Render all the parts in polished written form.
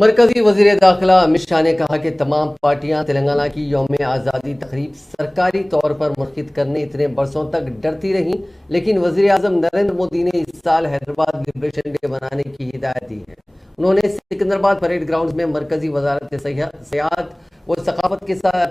मरकजी वजीर दाखिला अमित शाह ने कहा कि तमाम पार्टियां तेलंगाना की यौम आज़ादी तकरीब सरकारी तौर पर मुनक़िद करने इतने बरसों तक डरती रहीं, लेकिन वजीर आज़म नरेंद्र मोदी ने इस साल हैदराबाद लिबरेशन डे मनाने की हिदायत दी है। उन्होंने सिकंदराबाद परेड ग्राउंड में मरकजी वजारत सियाहत व सकाफत के साथ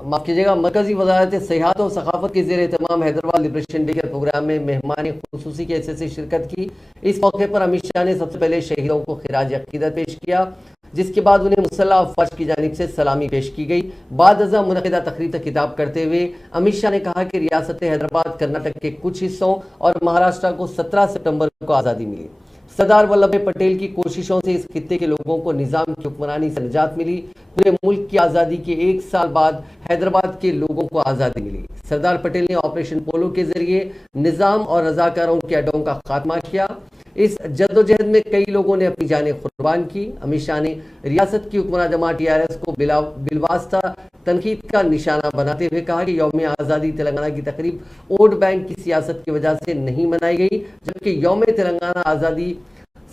माफ़ कीजिएगा मरकजी वजारत सियाहत और सकाफत के ज़ेर एहतमाम हैदराबाद लिबरेशन डे के प्रोग्राम में मेहमान खुसूसी के हैसियत से शिरकत की। इस मौके पर अमित शाह ने सबसे पहले शहीदों को खिराज अकीदत पेश किया, जिसके बाद उन्हें मुसल्लह फौज की जानिब से सलामी पेश की गई। बाद अज़ा मुनक़िदा तकरीब से खिताब करते हुए अमित शाह ने कहा कि रियासत हैदराबाद कर्नाटक के कुछ हिस्सों और महाराष्ट्र को 17 सितंबर को आज़ादी मिली। सरदार वल्लभ भाई पटेल की कोशिशों से इस खित्ते के लोगों को निज़ाम की हुक्मरानी से निजात मिली। पूरे मुल्क की आज़ादी के 1 साल बाद हैदराबाद के लोगों को आज़ादी मिली। सरदार पटेल ने ऑपरेशन पोलो के जरिए निज़ाम और रजाकारों के अड्डों का खात्मा किया। इस जद्दोजहद में कई लोगों ने अपनी जानें कुर्बान की। अमित शाह ने रियासत की हुक्मरान जमात TRS को बिलवास्ता तनकीद का निशाना बनाते हुए कहा कि यौम आज़ादी तेलंगाना की तकरीब वोट बैंक की सियासत की वजह से नहीं मनाई गई, जबकि यौम तेलंगाना आज़ादी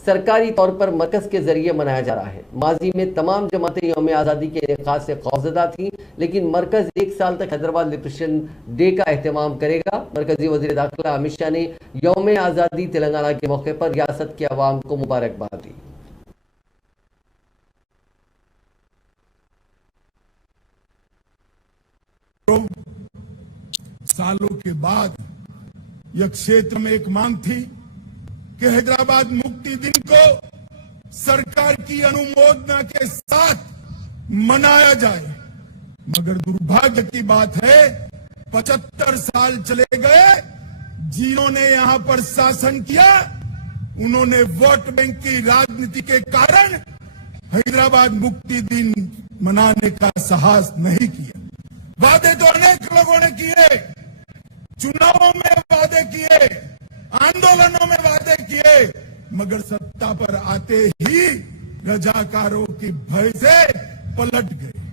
सरकारी तौर पर मरकज के जरिए मनाया जा रहा है। माजी में तमाम जमातें यौम आज़ादी के इनेकाद से खौफजदा थीं, लेकिन मरकज 1 साल तक हैदराबाद लिबरेशन डे का एहतमाम करेगा। मरकजी वज़ीर दाखिला अमित शाह ने यौम आज़ादी तेलंगाना के मौके पर रियासत के अवाम को मुबारकबाद दी। सालों के बाद यह क्षेत्र में एक मांग थी कि हैदराबाद मुक्ति दिन को सरकार की अनुमोदना के साथ मनाया जाए, मगर दुर्भाग्य की बात है 75 साल चले गए। जिन्होंने यहां पर शासन किया उन्होंने वोट बैंक की राजनीति के कारण हैदराबाद मुक्ति दिन मनाने का साहस नहीं किया। वादे तो अनेक लोगों ने किए, चुनावों में वादे किए, आंदोलनों में वादे किए, मगर सत्ता पर आते ही रजाकारों की भय से पलट गए।